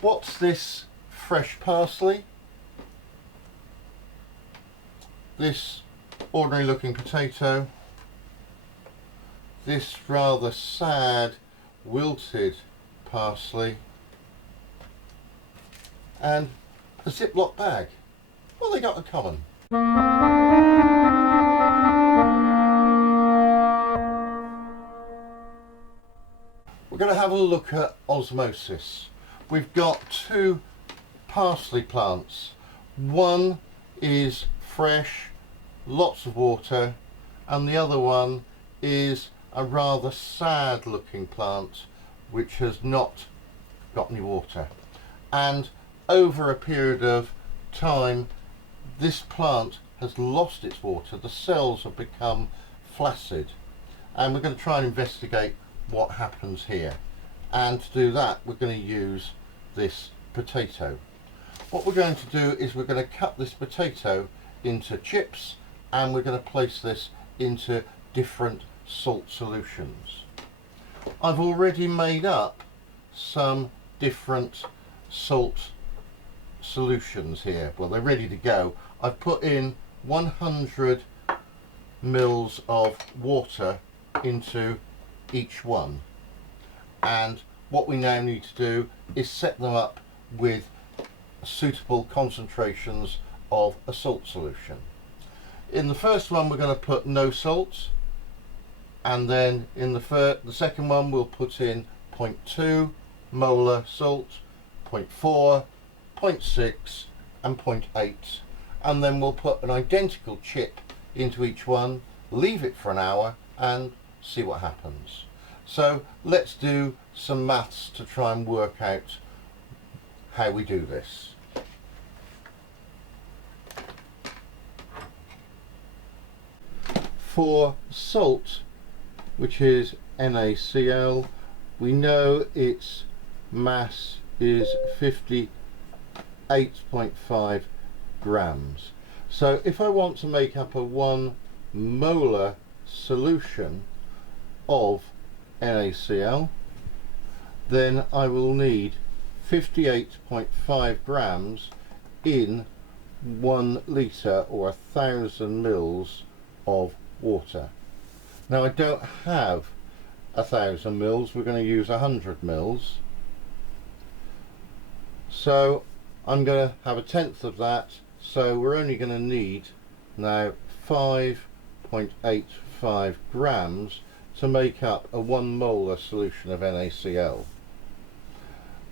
What's this fresh parsley? This ordinary looking potato, this rather sad wilted parsley, and a Ziploc bag. What have they got in common? We're going to have a look at osmosis. We've got two parsley plants. One is fresh, lots of water, and the other one is a rather sad looking plant which has not got any water. And over a period of time, this plant has lost its water. The cells have become flaccid, and we're going to try and investigate what happens here. And to do that, we're going to use this potato. What we're going to do is we're going to cut this potato into chips, and we're going to place this into different salt solutions. I've already made up some different salt solutions here. Well, they're ready to go. I've put in 100 mils of water into each one, and what we now need to do is set them up with suitable concentrations of a salt solution. In the first one we're going to put no salt, and then in the second one we'll put in 0.2 molar salt, 0.4, 0.6 and 0.8, and then we'll put an identical chip into each one, leave it for an hour and see what happens. So let's do some maths to try and work out how we do this. For salt, which is NaCl, we know its mass is 58.5 grams. So if I want to make up a 1 molar solution of NaCl, then I will need 58.5 grams in 1 litre or 1,000 mils of water. Now I don't have 1,000 mils, we're going to use 100 mils. So I'm going to have a tenth of that, so we're only going to need now 5.85 grams to make up a 1 molar solution of NaCl.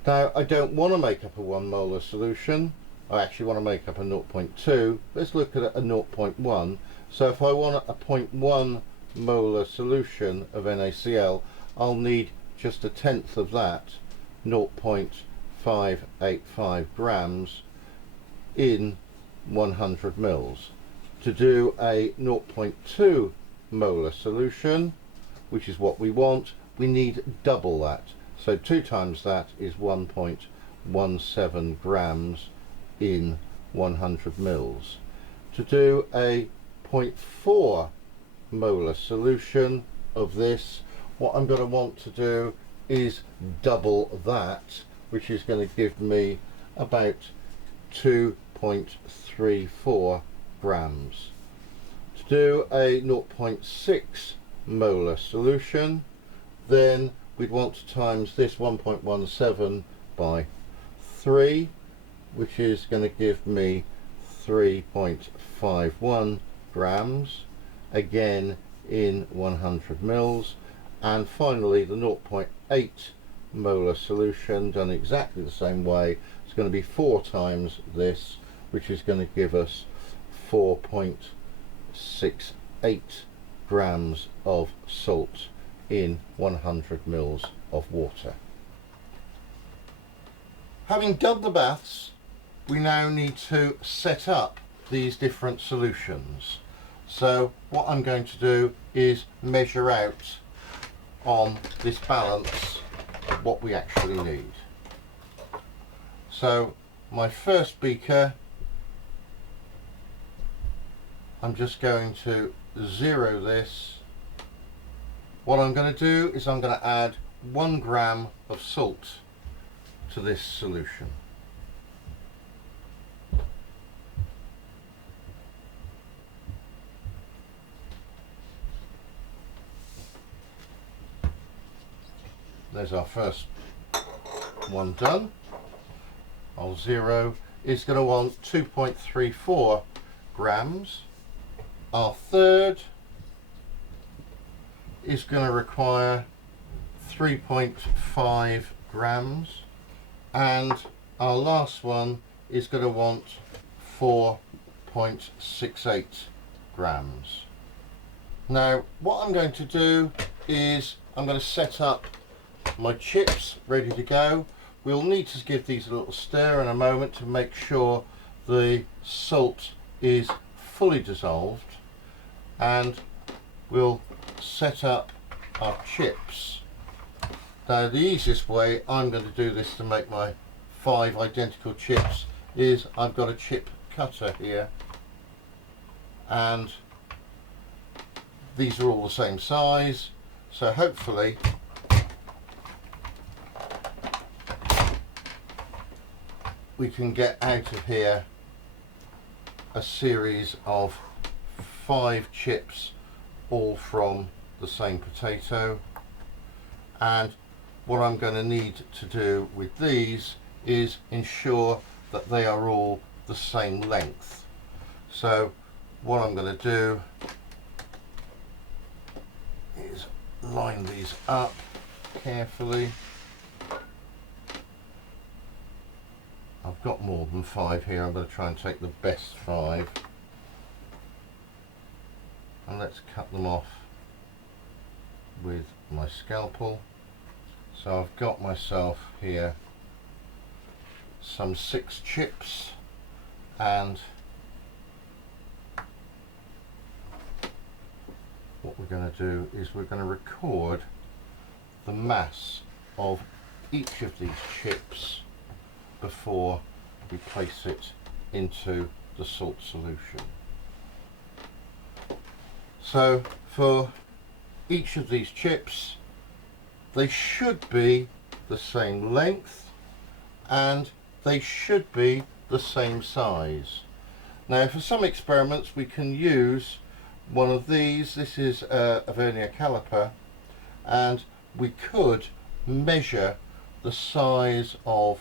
Now I don't want to make up a 1 molar solution, I actually want to make up a 0.2. Let's look at a 0.1. So if I want a 0.1 molar solution of NaCl, I'll need just a tenth of that, 0.585 grams in 100 mils. To do a 0.2 molar solution, which is what we want, we need double that. So 2 times that is 1.17 grams in 100 mils. To do a 0.4 molar solution of this, what I'm going to want to do is double that, which is going to give me about 2.34 grams. To do a 0.6 molar solution, then we'd want to times this 1.17 by 3, which is going to give me 3.51 grams, again in 100 mils. And finally the 0.8 molar solution, done exactly the same way, it's going to be 4 times this, which is going to give us 4.68 grams of salt in 100 mils of water. Having done the maths, we now need to set up these different solutions. So what I'm going to do is measure out on this balance what we actually need. So my first beaker, I'm just going to zero this. What I'm going to do is I'm going to add 1 gram of salt to this solution. There's our first one done. Our zero is going to want 2.34 grams. Our third is going to require 3.5 grams, and our last one is going to want 4.68 grams. Now what I'm going to do is I'm going to set up my chips ready to go. We'll need to give these a little stir in a moment to make sure the salt is fully dissolved, and we'll set up our chips. Now the easiest way I'm going to do this to make my 5 identical chips is I've got a chip cutter here, and these are all the same size, so hopefully we can get out of here a series of 5 chips, all from the same potato. And what I'm going to need to do with these is ensure that they are all the same length. So what I'm going to do is line these up carefully. I've got more than 5 here. I'm going to try and take the best 5, and let's cut them off with my scalpel. So I've got myself here some 6 chips, and what we're going to do is we're going to record the mass of each of these chips before we place it into the salt solution. So for each of these chips, they should be the same length and they should be the same size. Now for some experiments we can use one of these. This is a vernier caliper, and we could measure the size of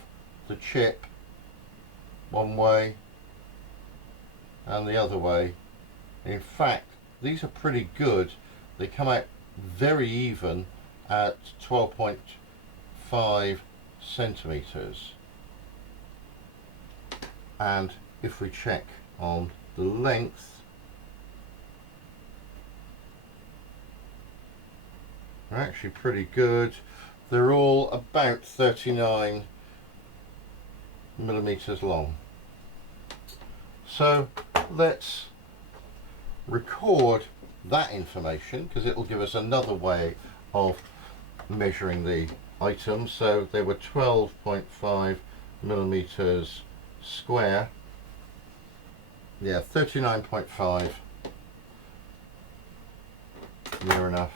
the chip one way and the other way. In fact, these are pretty good. They come out very even at 12.5 centimeters. And if we check on the length, they're actually pretty good. They're all about 39 millimeters long. So let's record that information, because it will give us another way of measuring the items. So they were 12.5 millimeters square. Yeah, 39.5, near enough,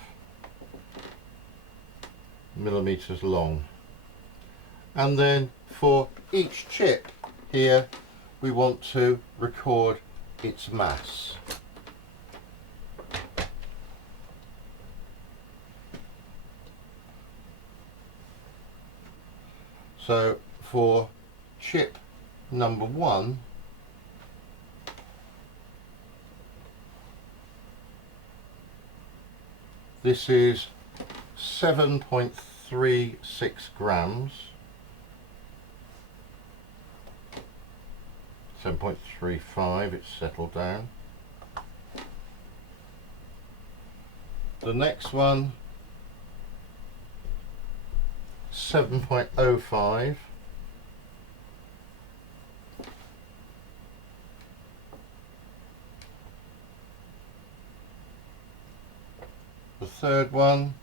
millimeters long. And then for each chip here we want to record its mass. So for chip number 1, this is 7.36 grams. 7.35, it's settled down. The next one, 7.05. The third one,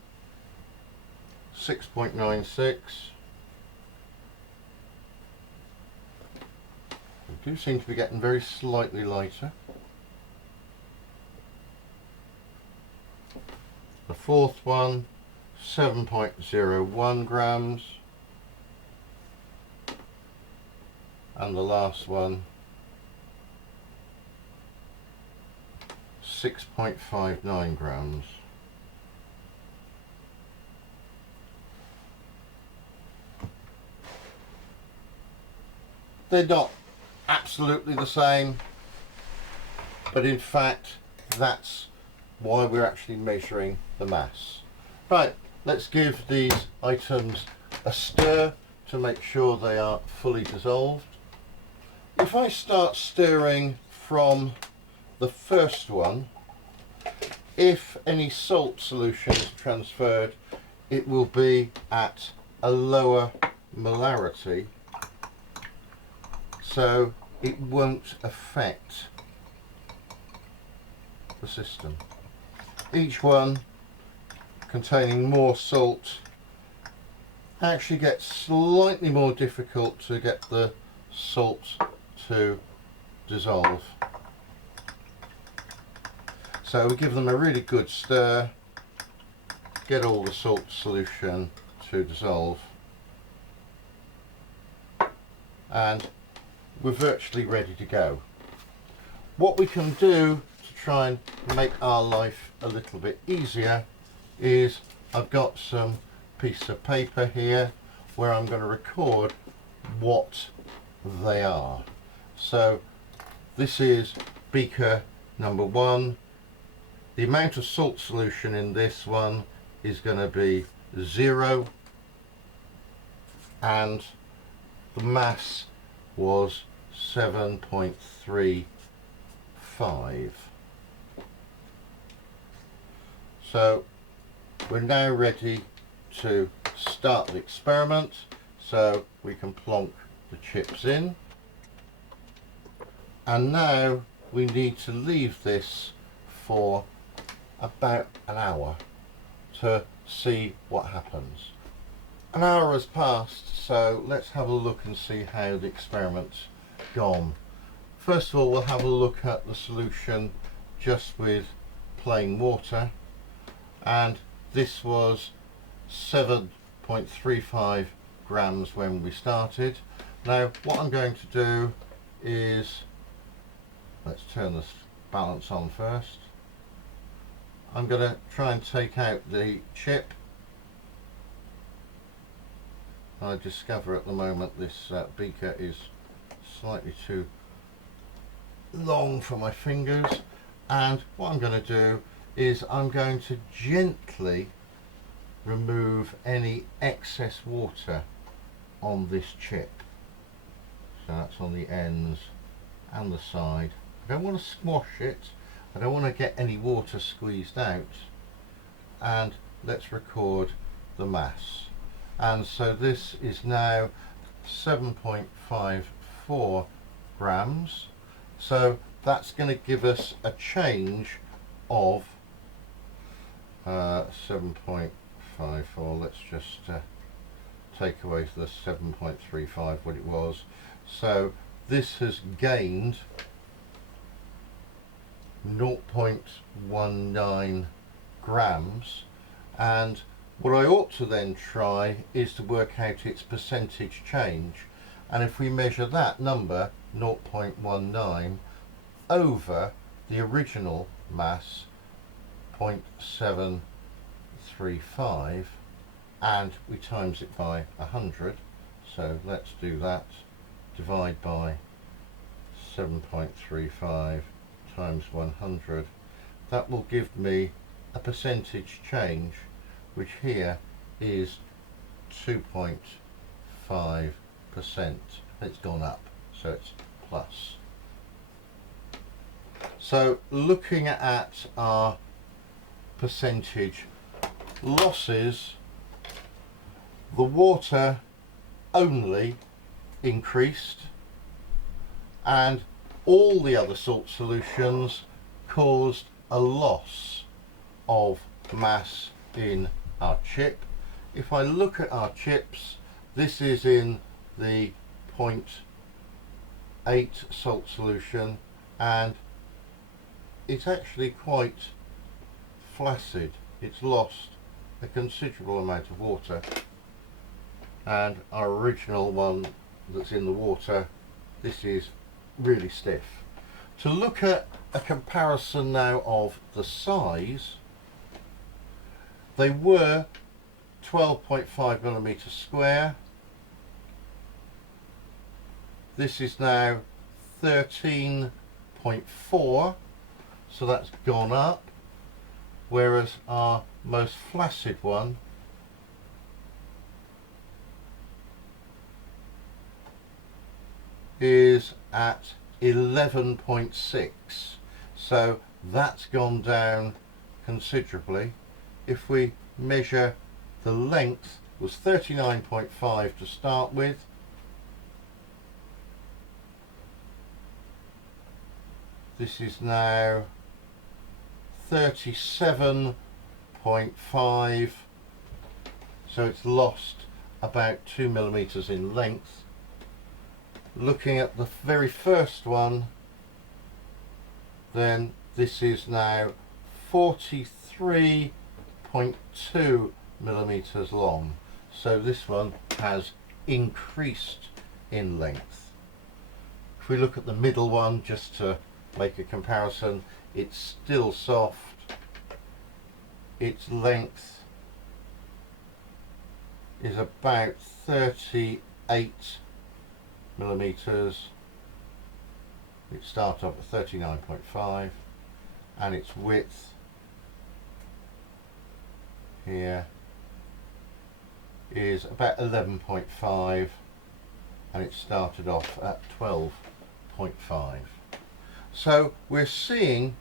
6.96. We do seem to be getting very slightly lighter. The fourth one, 7.01 grams. and the last one 6.59 grams. They're not absolutely the same, but in fact that's why we're actually measuring the mass. Right, let's give these items a stir to make sure they are fully dissolved. If I start stirring from the first one, if any salt solution is transferred, it will be at a lower molarity, so it won't affect the system. Each one containing more salt actually gets slightly more difficult to get the salt to dissolve. So we give them a really good stir, get all the salt solution to dissolve, and we're virtually ready to go. What we can do to try and make our life a little bit easier is I've got some piece of paper here where I'm going to record what they are. So this is beaker number 1. The amount of salt solution in this one is going to be 0, and the mass was 7.35. So we're now ready to start the experiment, so we can plonk the chips in, and now we need to leave this for about an hour to see what happens. An hour has passed, so let's have a look and see how the experiment's gone. First of all, we'll have a look at the solution just with plain water, and this was 7.35 grams when we started. Now what I'm going to do is, let's turn this balance on first. I'm going to try and take out the chip. I discover at the moment this beaker is slightly too long for my fingers, and what I'm going to do is I'm going to gently remove any excess water on this chip. So that's on the ends and the side. I don't want to squash it, I don't want to get any water squeezed out, and let's record the mass. And so this is now 7.54 grams, so that's going to give us a change of 7.54. Let's just take away the 7.35 what it was. So this has gained 0.19 grams, and what I ought to then try is to work out its percentage change, and if we measure that number 0.19 over the original mass 0.735 and we times it by 100, so let's do that, divide by 7.35 times 100, that will give me a percentage change, which here is 2.5%. It's gone up, so it's plus. So looking at our percentage losses, the water only increased and all the other salt solutions caused a loss of mass in our chip. If I look at our chips, this is in the 0.8 salt solution, and it's actually quite flaccid. It's lost a considerable amount of water, and our original one that's in the water this is really stiff. To look at a comparison now of the size, they were 12.5 millimeters square. This is now 13.4, so that's gone up, whereas our most flaccid one is at 11.6, so that's gone down considerably. If we measure the length, it was 39.5 to start with. This is now 37.5, so it's lost about 2 millimeters in length. Looking at the very first one, then this is now 43.2 millimeters long, so this one has increased in length. If we look at the middle one, just to make a comparison, it's still soft. Its length is about 38 millimeters. It starts off at 39.5, and its width here is about 11.5, and it started off at 12.5. So we're seeing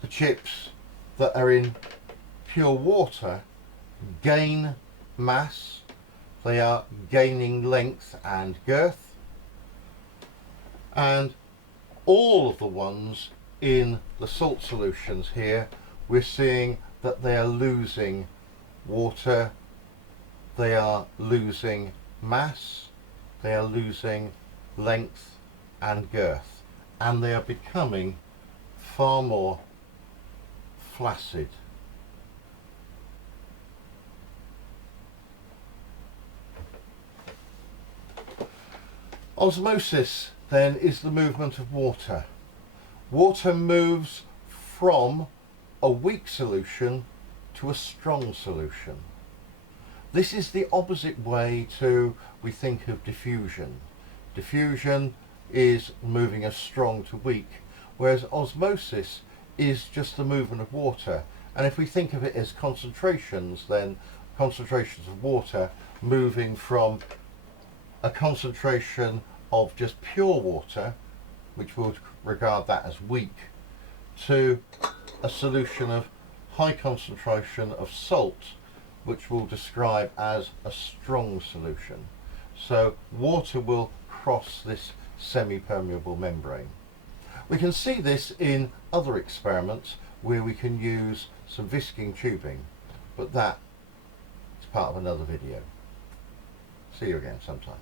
the chips that are in pure water gain mass, they are gaining length and girth, and all of the ones in the salt solutions here, we're seeing that they are losing water, they are losing mass, they are losing length and girth, and they are becoming far more flaccid. Osmosis then is the movement of water. Water moves from a weak solution to a strong solution. This is the opposite way to, we think of diffusion. Diffusion is moving as strong to weak, whereas osmosis is just the movement of water. And if we think of it as concentrations, then concentrations of water moving from a concentration of just pure water, which we'll regard that as weak, to a solution of high concentration of salt, which we'll describe as a strong solution. So water will cross this semi-permeable membrane. We can see this in other experiments where we can use some visking tubing, but that is part of another video. See you again sometime.